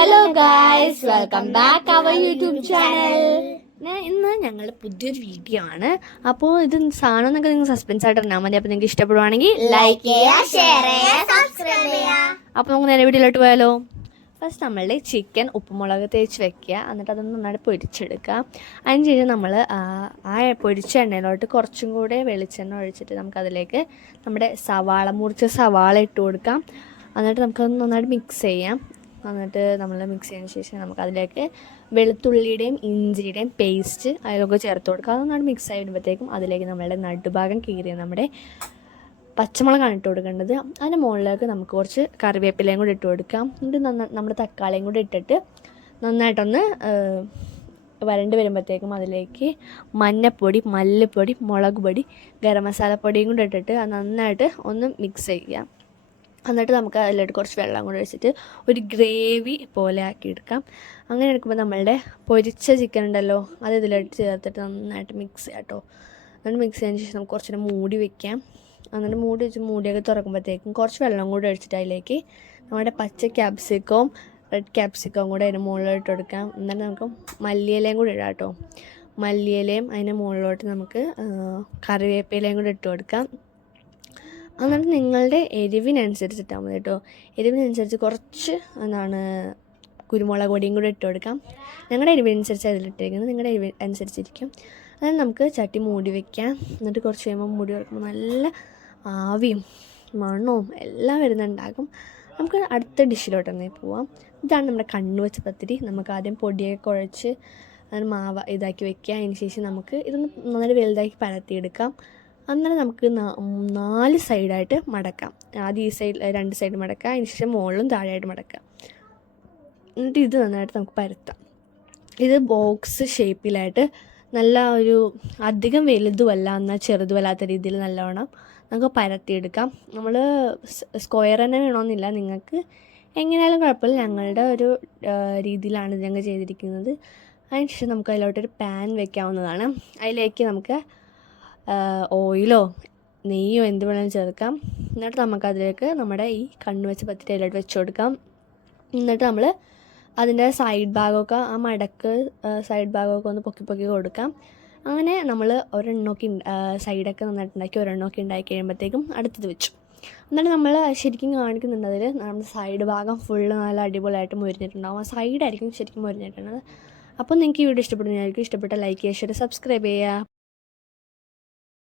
Hello guys welcome back our YouTube channel ഇന്ന് ഞങ്ങൾ പുതിയൊരു വീഡിയോ ആണ്. അപ്പോൾ ഇത് സാധനം എന്നൊക്കെ നിങ്ങൾ സസ്പെൻസ് ആയിട്ട് ഇറങ്ങാൻ മതി അപ്പോൾ നിങ്ങൾക്ക് ഇഷ്ടപ്പെടുവാണെങ്കിൽ ലൈക്ക് ചെയ്യുക ഷെയർ ചെയ്യുക സബ്സ്ക്രൈബ് ചെയ്യുക. അപ്പോൾ നമുക്ക് നേരെ വീഡിയോയിലോട്ട് പോയാലോ? ഫസ്റ്റ് നമ്മളുടെ ചിക്കൻ ഉപ്പുമുളക് തേച്ച് വെക്കുക. എന്നിട്ട് അതൊന്ന് നന്നായിട്ട് പൊരിച്ചെടുക്കുക. അതിന് ശേഷം നമ്മൾ ആ പൊരിച്ച എണ്ണയിലോട്ട് കുറച്ചും കൂടെ വെളിച്ചെണ്ണ ഒഴിച്ചിട്ട് നമുക്കതിലേക്ക് നമ്മുടെ സവാള മുറിച്ച സവാള ഇട്ട് കൊടുക്കാം. എന്നിട്ട് നമുക്കത് നന്നായിട്ട് മിക്സ് ചെയ്യാം. എന്നിട്ട് നമ്മൾ മിക്സ് ചെയ്തതിന് ശേഷം നമുക്ക് അതിലേക്ക് വെളുത്തുള്ളിയുടെയും ഇഞ്ചിയുടെയും പേസ്റ്റ് അതിലൊക്കെ ചേർത്ത് കൊടുക്കുക. അതൊന്നാണ് മിക്സ് ആയി വരുമ്പോഴത്തേക്കും അതിലേക്ക് നമ്മളുടെ നടുഭാഗം കീറിയ നമ്മുടെ പച്ചമുളകാണ് ഇട്ട് കൊടുക്കേണ്ടത്. അതിന്റെ മുകളിലേക്ക് നമുക്ക് കുറച്ച് കറിവേപ്പിലയും കൂടി ഇട്ട് കൊടുക്കാം. എന്നിട്ട് നന്ന നമ്മുടെ തക്കാളിയും കൂടി ഇട്ടിട്ട് നന്നായിട്ടൊന്ന് വരണ്ട് വരുമ്പോഴത്തേക്കും അതിലേക്ക് മഞ്ഞപ്പൊടി മല്ലിപ്പൊടി മുളക് പൊടി ഗരം മസാലപ്പൊടിയും കൂടി ഇട്ടിട്ട് അത് നന്നായിട്ട് ഒന്ന് മിക്സ് ചെയ്യുക. എന്നിട്ട് നമുക്ക് അതിലോട്ട് കുറച്ച് വെള്ളം കൂടി ഒഴിച്ചിട്ട് ഒരു ഗ്രേവി പോലെ ആക്കി എടുക്കാം. അങ്ങനെ എടുക്കുമ്പോൾ നമ്മളുടെ പൊരിച്ച ചിക്കൻ ഉണ്ടല്ലോ അത് ഇതിലോട്ട് ചേർത്തിട്ട് നന്നായിട്ട് മിക്സ് ചെയ്യാം കേട്ടോ. എന്നിട്ട് മിക്സ് ചെയ്തതിന് ശേഷം നമുക്ക് കുറച്ചുകൂടെ മൂടി വെക്കാം. എന്നിട്ട് മൂടി വെച്ച് മൂടിയൊക്കെ തുറക്കുമ്പോഴത്തേക്കും കുറച്ച് വെള്ളം കൂടി ഒഴിച്ചിട്ട് അതിലേക്ക് നമ്മുടെ പച്ച ക്യാപ്സിക്കവും റെഡ് ക്യാപ്സിക്കവും കൂടെ അതിന് മുകളിലോട്ട് കൊടുക്കാം. എന്നിട്ട് നമുക്ക് മല്ലിയിലയും കൂടി ഇടാം കേട്ടോ. മല്ലിയിലയും അതിന്റെ മുകളിലോട്ട് നമുക്ക് കറിവേപ്പിലയും കൂടി ഇട്ട് കൊടുക്കാം. എന്നിട്ട് നിങ്ങളുടെ എരിവിനനുസരിച്ചിട്ടാൽ മതി കേട്ടോ. എരിവിനനുസരിച്ച് കുറച്ച് എന്താണ് കുരുമുളക് പൊടിയും കൂടി ഇട്ട് കൊടുക്കാം. ഞങ്ങളുടെ എരിവിനനുസരിച്ച് അതിലിട്ടിരിക്കുന്നത് നിങ്ങളുടെ എരിവ് അനുസരിച്ചിരിക്കും. അതായത് നമുക്ക് ചട്ടി മൂടി വെക്കാം. എന്നിട്ട് കുറച്ച് കഴിയുമ്പോൾ മൂടി വെക്കുമ്പോൾ നല്ല ആവിയും മണവും എല്ലാം വരുന്നുണ്ടാകും. നമുക്ക് അടുത്ത ഡിഷിലോട്ട് തന്നെ പോവാം. ഇതാണ് നമ്മുടെ കണ്ണു വെച്ച പത്തിരി. നമുക്ക് ആദ്യം പൊടിയൊക്കെ കുഴച്ച് മാവ ഇതാക്കി വെക്കുക. അതിന് ശേഷം നമുക്ക് ഇതൊന്ന് നന്നായിട്ട് വലുതാക്കി പരത്തിയെടുക്കാം. അന്നേരം നമുക്ക് നാല് സൈഡായിട്ട് മടക്കാം. ആദ്യം ഈ സൈഡ് രണ്ട് സൈഡ് മടക്കാം അതിന് ശേഷം മുകളിലും താഴെയായിട്ട് മടക്കാം എന്നിട്ട് ഇത് നന്നായിട്ട് നമുക്ക് പരത്താം. ഇത് ബോക്സ് ഷേപ്പിലായിട്ട് നല്ല ഒരു അധികം വലുതുമല്ല എന്നാൽ ചെറുതുമല്ലാത്ത രീതിയിൽ നല്ലവണ്ണം നമുക്ക് പരത്തിയെടുക്കാം. നമ്മൾ സ്ക്വയർ തന്നെ വേണമെന്നില്ല. നിങ്ങൾക്ക് എങ്ങനെയായാലും കുഴപ്പമില്ല. ഞങ്ങളുടെ ഒരു രീതിയിലാണ് ഞങ്ങൾ ചെയ്തിരിക്കുന്നത്. അതിനുശേഷം നമുക്ക് അതിലോട്ടൊരു പാൻ വെക്കാവുന്നതാണ്. അതിലേക്ക് നമുക്ക് ഓയിലോ നെയ്യോ എന്ത് വേണമെങ്കിലും ചേർക്കാം. എന്നിട്ട് നമുക്കതിലേക്ക് നമ്മുടെ ഈ കണ്ണു വെച്ച പത്തിരി അതിലോട്ട് വെച്ച് കൊടുക്കാം എന്നിട്ട് നമ്മൾ അതിന്റെ സൈഡ് ഭാഗമൊക്കെ ആ മടക്ക് സൈഡ് ഭാഗമൊക്കെ ഒന്ന് പൊക്കി പൊക്കി കൊടുക്കാം. അങ്ങനെ നമ്മൾ ഒരെണ്ണമൊക്കെ സൈഡൊക്കെ നന്നായിട്ട് ഉണ്ടാക്കി ഒരെണ്ണമൊക്കെ ഉണ്ടാക്കി കഴിയുമ്പോഴത്തേക്കും അടുത്തത് വെച്ചു. എന്നിട്ട് നമ്മൾ ശരിക്കും കാണിക്കുന്നുണ്ട് അതിൽ നമ്മുടെ സൈഡ് ഭാഗം ഫുള്ള് നല്ല അടിപൊളിയായിട്ട് മുരിഞ്ഞിട്ടുണ്ടാവും. ആ സൈഡായിരിക്കും ശരിക്കും മുരിഞ്ഞിട്ടുണ്ടത് അപ്പോൾ നിങ്ങൾക്ക് ഈ വീഡിയോ ഇഷ്ടപ്പെടുന്നതായിരിക്കും. ഇഷ്ടപ്പെട്ട ലൈക്ക് ചെയ്യുക ഷെയർ സബ്സ്ക്രൈബ് ചെയ്യുക.